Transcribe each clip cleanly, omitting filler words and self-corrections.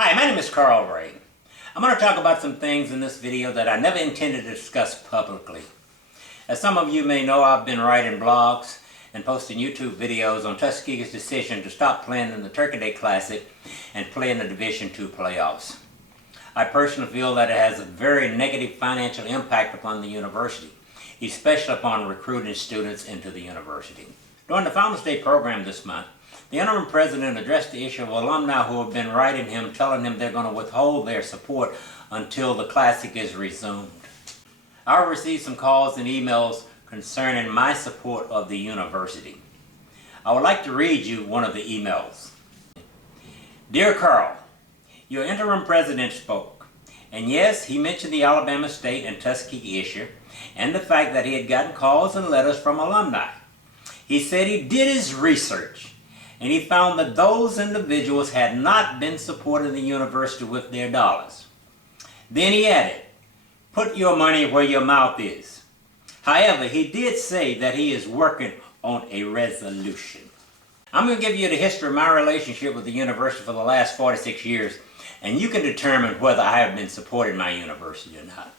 Hi, my name is Carl Ray. I'm going to talk about some things in this video that I never intended to discuss publicly. As some of you may know, I've been writing blogs and posting YouTube videos on Tuskegee's decision to stop playing in the Turkey Day Classic and play in the Division II playoffs. I personally feel that it has a very negative financial impact upon the university, especially upon recruiting students into the university. During the Founders Day program this month, the interim president addressed the issue of alumni who have been writing him, telling him they're going to withhold their support until the Classic is resumed. I received some calls and emails concerning my support of the university. I would like to read you one of the emails. Dear Carl, your interim president spoke, and yes, he mentioned the Alabama State and Tuskegee issue and the fact that he had gotten calls and letters from alumni. He said he did his research, and he found that those individuals had not been supporting the university with their dollars. Then he added, put your money where your mouth is. However, he did say that he is working on a resolution. I'm going to give you the history of my relationship with the university for the last 46 years, and you can determine whether I have been supporting my university or not.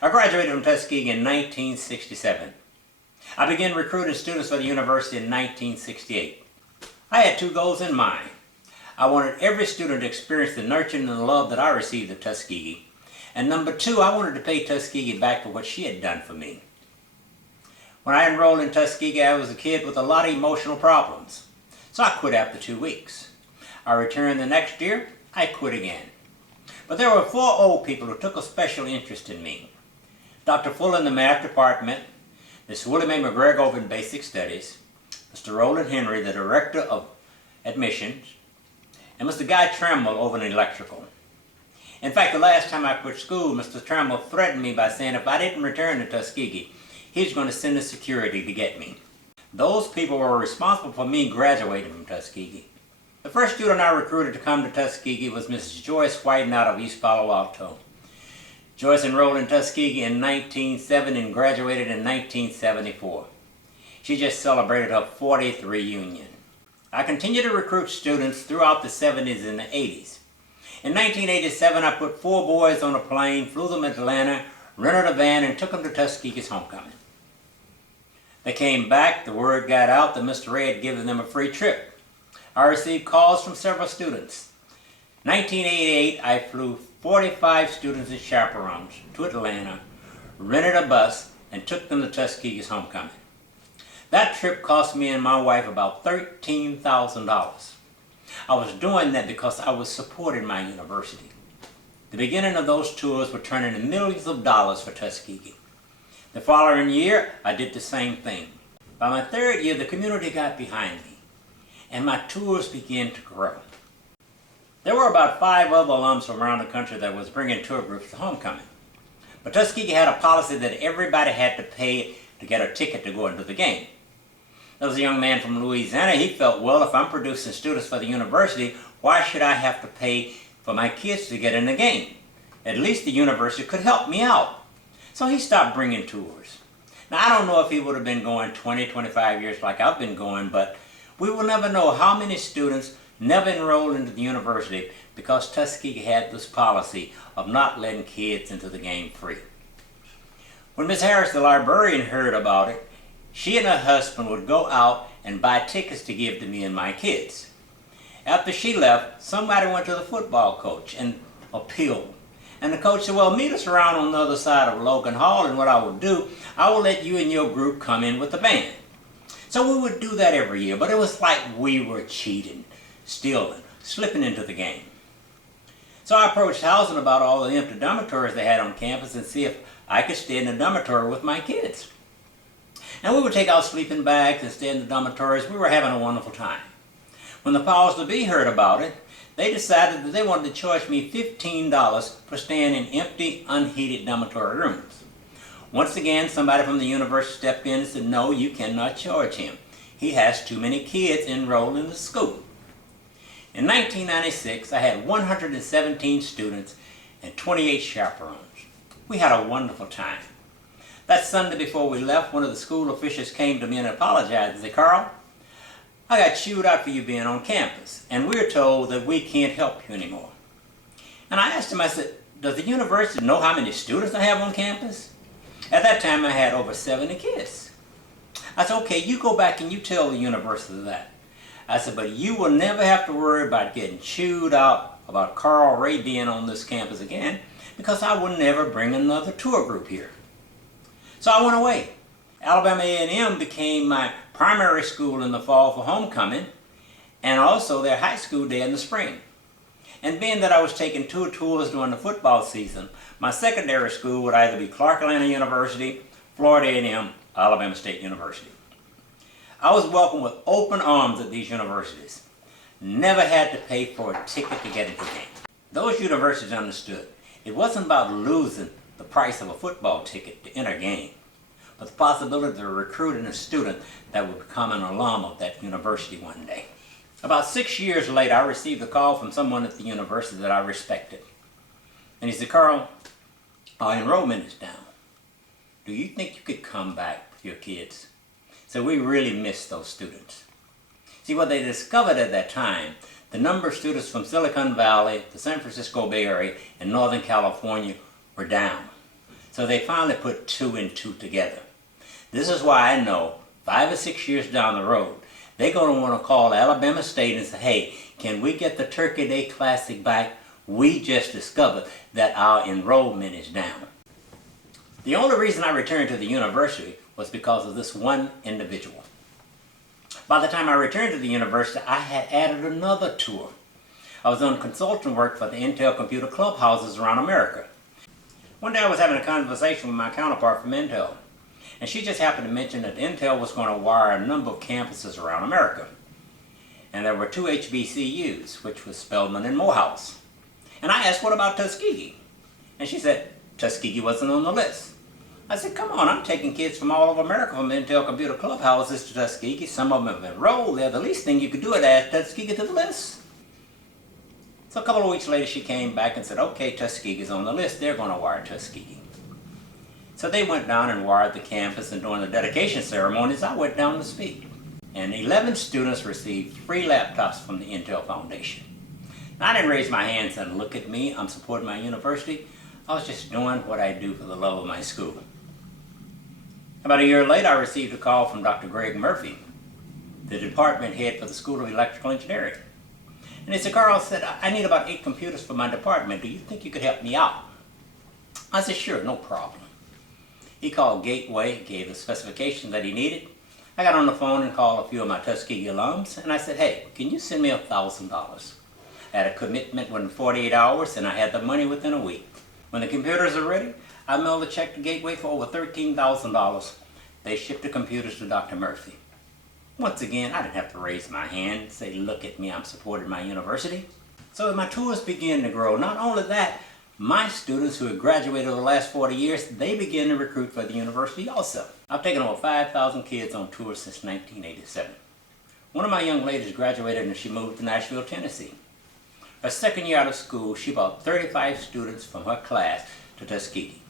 I graduated from Tuskegee in 1967. I began recruiting students for the university in 1968. I had two goals in mind. I wanted every student to experience the nurturing and the love that I received at Tuskegee. And number two, I wanted to pay Tuskegee back for what she had done for me. When I enrolled in Tuskegee, I was a kid with a lot of emotional problems. So I quit after 2 weeks. I returned the next year, I quit again. But there were 4 old people who took a special interest in me. Dr. Fuller in the math department, Miss Willie Mae McGregor over in basic studies, Mr. Roland Henry, the director of admissions, and Mr. Guy Trammell over in electrical. In fact, the last time I quit school, Mr. Trammell threatened me by saying if I didn't return to Tuskegee, he was going to send the security to get me. Those people were responsible for me graduating from Tuskegee. The first student I recruited to come to Tuskegee was Mrs. Joyce Whiten out of East Palo Alto. Joyce enrolled in Tuskegee in 1970 and graduated in 1974. She just celebrated her 40th reunion. I continued to recruit students throughout the 70s and the 80s. In 1987, I put 4 boys on a plane, flew them to Atlanta, rented a van, and took them to Tuskegee's homecoming. They came back, the word got out that Mr. Ray had given them a free trip. I received calls from several students. In 1988, I flew 45 students as chaperones to Atlanta, rented a bus, and took them to Tuskegee's homecoming. That trip cost me and my wife about $13,000. I was doing that because I was supporting my university. The beginning of those tours were turning into millions of dollars for Tuskegee. The following year, I did the same thing. By my 3rd year, the community got behind me, and my tours began to grow. There were about 5 other alums from around the country that was bringing tour groups to homecoming. But Tuskegee had a policy that everybody had to pay to get a ticket to go into the game. There was a young man from Louisiana. He felt, well, if I'm producing students for the university, why should I have to pay for my kids to get in the game? At least the university could help me out. So he stopped bringing tours. Now, I don't know if he would have been going 20, 25 years like I've been going, but we will never know how many students never enrolled into the university because Tuskegee had this policy of not letting kids into the game free. When Miss Harris, the librarian, heard about it, she and her husband would go out and buy tickets to give to me and my kids. After she left, somebody went to the football coach and appealed. And the coach said, well, meet us around on the other side of Logan Hall, and what I will do, I will let you and your group come in with the band. So we would do that every year, but it was like we were cheating, stealing, slipping into the game. So I approached housing about all the empty dormitories they had on campus and see if I could stay in the dormitory with my kids. And we would take out sleeping bags and stay in the dormitories. We were having a wonderful time. When the powers to be heard about it, they decided that they wanted to charge me $15 for staying in empty, unheated dormitory rooms. Once again, somebody from the university stepped in and said, no, you cannot charge him. He has too many kids enrolled in the school. In 1996, I had 117 students and 28 chaperones. We had a wonderful time. That Sunday before we left, one of the school officials came to me and apologized and said, Carl, I got chewed out for you being on campus, and we're told that we can't help you anymore. And I asked him, I said, does the university know how many students I have on campus? At that time, I had over 70 kids. I said, okay, you go back and you tell the university that. I said, but you will never have to worry about getting chewed out about Carl Ray being on this campus again, because I will never bring another tour group here. So I went away. Alabama A&M became my primary school in the fall for homecoming, and also their high school day in the spring. And being that I was taking 2 tours during the football season, my secondary school would either be Clark Atlanta University, Florida A&M, Alabama State University. I was welcomed with open arms at these universities. Never had to pay for a ticket to get into the game. Those universities understood it wasn't about losing the price of a football ticket to enter a game, but the possibility of recruiting a student that would become an alum of that university one day. About 6 years later, I received a call from someone at the university that I respected. And he said, Carl, our enrollment is down. Do you think you could come back with your kids? So we really miss those students. See, what they discovered at that time, the number of students from Silicon Valley, the San Francisco Bay Area, and Northern California were down. So they finally put 2 and 2 together. This is why I know 5 or 6 years down the road, they're going to want to call Alabama State and say, hey, can we get the Turkey Day Classic back? We just discovered that our enrollment is down. The only reason I returned to the university was because of this one individual. By the time I returned to the university, I had added another tour. I was on consulting work for the Intel computer clubhouses around America. One day I was having a conversation with my counterpart from Intel, and she just happened to mention that Intel was going to wire a number of campuses around America. And there were 2 HBCUs, which was Spelman and Morehouse. And I asked, what about Tuskegee? And she said, Tuskegee wasn't on the list. I said, come on, I'm taking kids from all over America from Intel computer clubhouses to Tuskegee. Some of them have enrolled there. The least thing you could do is add Tuskegee to the list. So a couple of weeks later, she came back and said, okay, Tuskegee's on the list. They're going to wire Tuskegee. So they went down and wired the campus, and during the dedication ceremonies, I went down to speak. And 11 students received free laptops from the Intel Foundation. Now, I didn't raise my hands and look at me. I'm supporting my university. I was just doing what I do for the love of my school. About a year later, I received a call from Dr. Greg Murphy, the department head for the School of Electrical Engineering. And he said, Carl said, I need about 8 computers for my department. Do you think you could help me out? I said, sure, no problem. He called Gateway, gave the specifications that he needed. I got on the phone and called a few of my Tuskegee alums, and I said, hey, can you send me $1,000? I had a commitment within 48 hours, and I had the money within a week. When the computers are ready, I mailed a check to Gateway for over $13,000. They shipped the computers to Dr. Murphy. Once again, I didn't have to raise my hand and say, look at me, I'm supporting my university. So as my tours began to grow, not only that, my students who had graduated over the last 40 years, they began to recruit for the university also. I've taken over 5,000 kids on tours since 1987. One of my young ladies graduated and she moved to Nashville, Tennessee. Her second year out of school, she brought 35 students from her class to Tuskegee.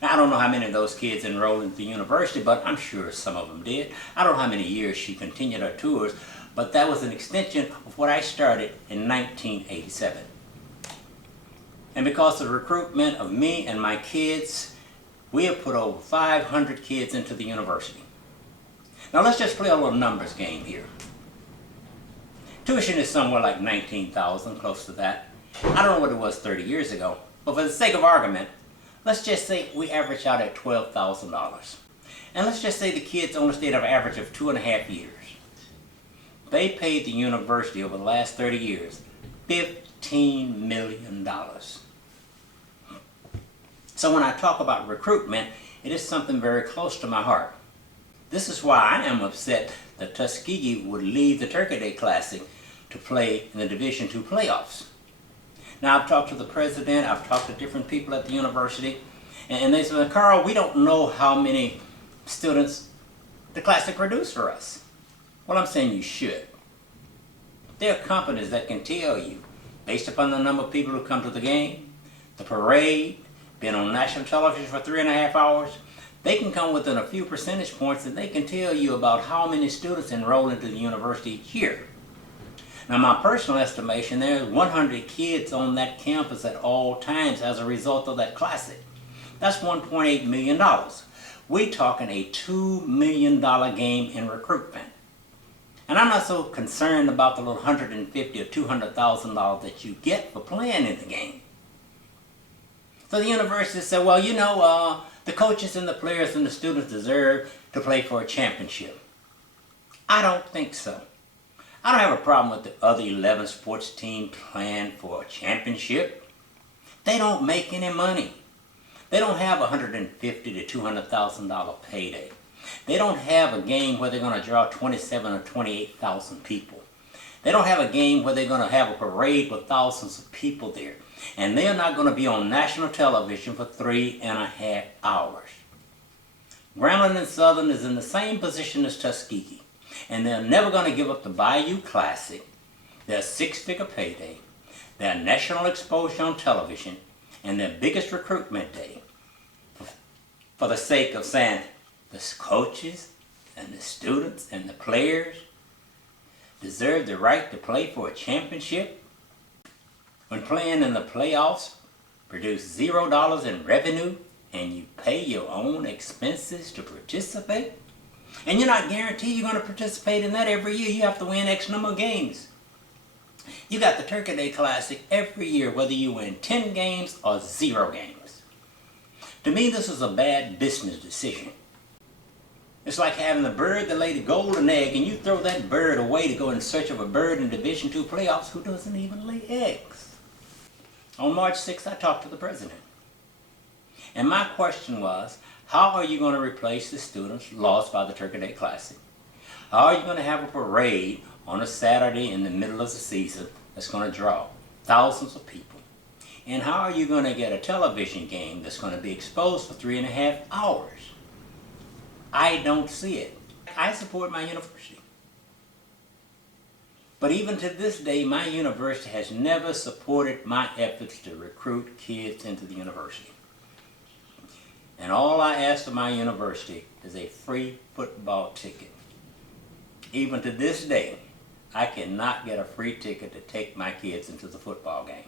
Now, I don't know how many of those kids enrolled into the university, but I'm sure some of them did. I don't know how many years she continued her tours, but that was an extension of what I started in 1987. And because of the recruitment of me and my kids, we have put over 500 kids into the university. Now let's just play a little numbers game here. Tuition is somewhere like $19,000, close to that. I don't know what it was 30 years ago, but for the sake of argument, let's just say we average out at $12,000. And let's just say the kids only stayed at an average of 2.5 years. They paid the university over the last 30 years $15 million. So when I talk about recruitment, it is something very close to my heart. This is why I am upset that Tuskegee would leave the Turkey Day Classic to play in the Division II playoffs. Now, I've talked to the president, I've talked to different people at the university, and they said, Carl, we don't know how many students the Classic produced for us. Well, I'm saying you should. There are companies that can tell you, based upon the number of people who come to the game, the parade, being on national television for 3.5 hours, they can come within a few percentage points and they can tell you about how many students enroll into the university each year. Now, my personal estimation, there's 100 kids on that campus at all times as a result of that classic. That's $1.8 million. We're talking a $2 million game in recruitment. And I'm not so concerned about the little $150,000 or $200,000 that you get for playing in the game. So the university said, well, the coaches and the players and the students deserve to play for a championship. I don't think so. I don't have a problem with the other 11 sports teams playing for a championship. They don't make any money. They don't have a $150,000 to $200,000 payday. They don't have a game where they're going to draw 27,000 or 28,000 people. They don't have a game where they're going to have a parade with thousands of people there. And they're not going to be on national television for 3.5 hours. Grambling and Southern is in the same position as Tuskegee. And they're never going to give up the Bayou Classic, their six-figure payday, their national exposure on television, and their biggest recruitment day for the sake of saying the coaches and the students and the players deserve the right to play for a championship when playing in the playoffs produce $0 in revenue and you pay your own expenses to participate. And you're not guaranteed you're going to participate in that every year. You have to win X number of games. You got the Turkey Day Classic every year, whether you win 10 games or 0 games. To me, this is a bad business decision. It's like having a bird that laid a golden egg and you throw that bird away to go in search of a bird in Division II playoffs who doesn't even lay eggs. On March 6th, I talked to the president. And my question was, how are you going to replace the students lost by the Turkey Day Classic? How are you going to have a parade on a Saturday in the middle of the season that's going to draw thousands of people? And how are you going to get a television game that's going to be exposed for 3.5 hours? I don't see it. I support my university. But even to this day, my university has never supported my efforts to recruit kids into the university. And all I ask of my university is a free football ticket. Even to this day, I cannot get a free ticket to take my kids into the football game.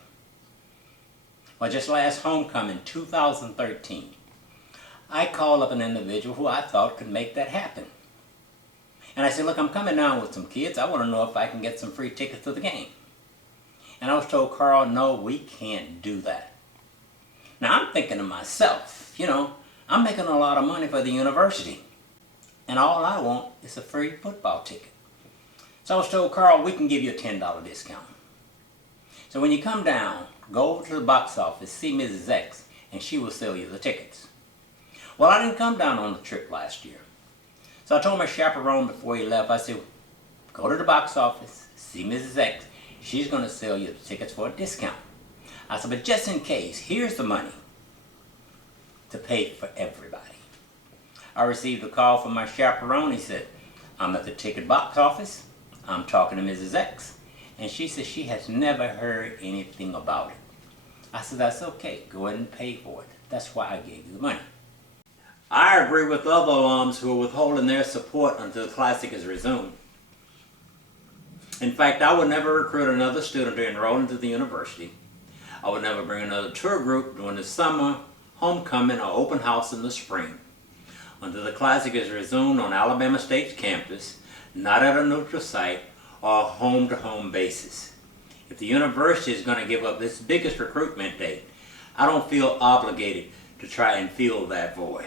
Well, just last homecoming, 2013, I called up an individual who I thought could make that happen. And I said, look, I'm coming down with some kids. I want to know if I can get some free tickets to the game. And I was told, Carl, no, we can't do that. Now, I'm thinking to myself, I'm making a lot of money for the university. And all I want is a free football ticket. So I was told, Carl, we can give you a $10 discount. So when you come down, go over to the box office, see Mrs. X, and she will sell you the tickets. Well, I didn't come down on the trip last year. So I told my chaperone before he left, I said, go to the box office, see Mrs. X. She's going to sell you the tickets for a discount. I said, but just in case, here's the money to pay for everybody. I received a call from my chaperone. He said, I'm at the ticket box office. I'm talking to Mrs. X. And she said she has never heard anything about it. I said, that's okay. Go ahead and pay for it. That's why I gave you the money. I agree with other alums who are withholding their support until the Classic is resumed. In fact, I would never recruit another student to enroll into the university. I would never bring another tour group during the summer, homecoming, or open house in the spring until the Classic is resumed on Alabama State's campus, not at a neutral site or a home-to-home basis. If the university is going to give up its biggest recruitment date, I don't feel obligated to try and fill that void.